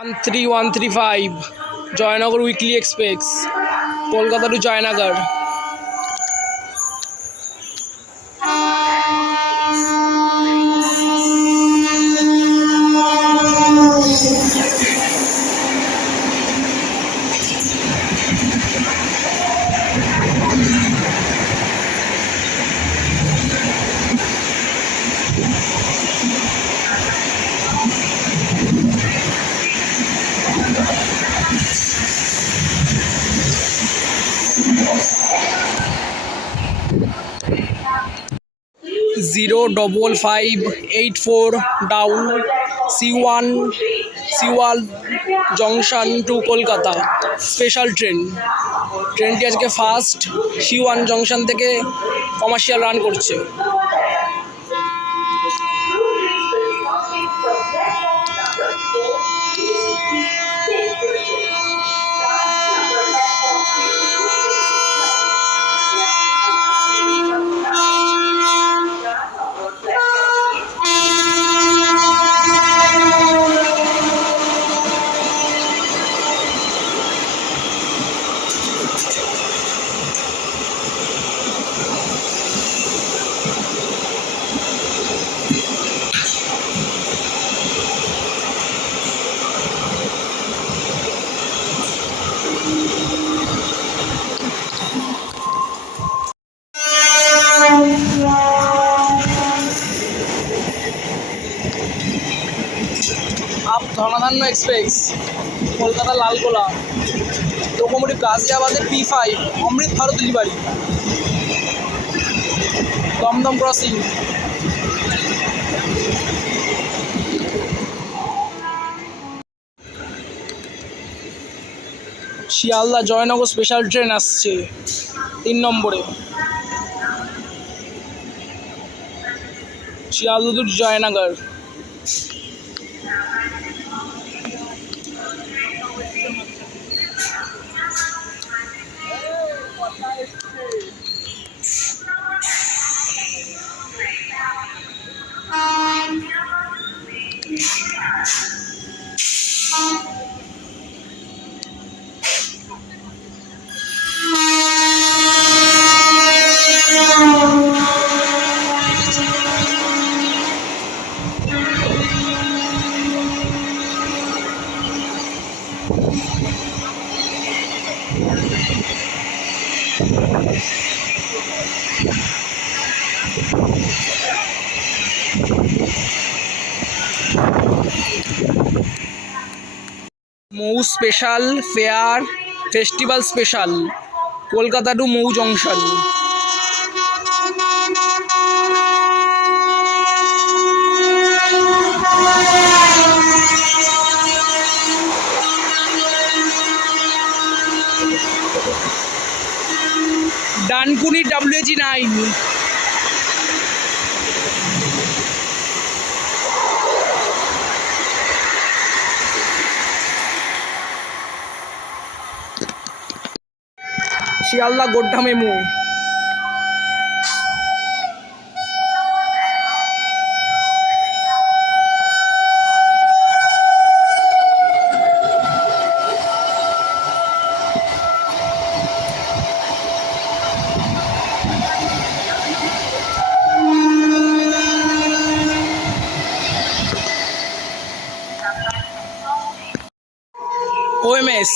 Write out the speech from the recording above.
13135 Jaynagar weekly express Kolkata to Jaynagar. Zero 5584 down C1 সিওয়াল junction to Kolkata special train. ট্রেনটি আজকে first C1 junction থেকে commercial run করছে। Up Dhanadhanya express Kolkata Lalgola locomotive গাজিয়াবাদের P5 Amrit Bharat delivery Dumdum crossing. Sealdah Jaynagar special train আসছে 3 নম্বরে Sealdah to Jaynagar. Mau special fair festival special Kolkata to Mau junction. Dankuni WG9 Sealdah Godda MEMU. OMS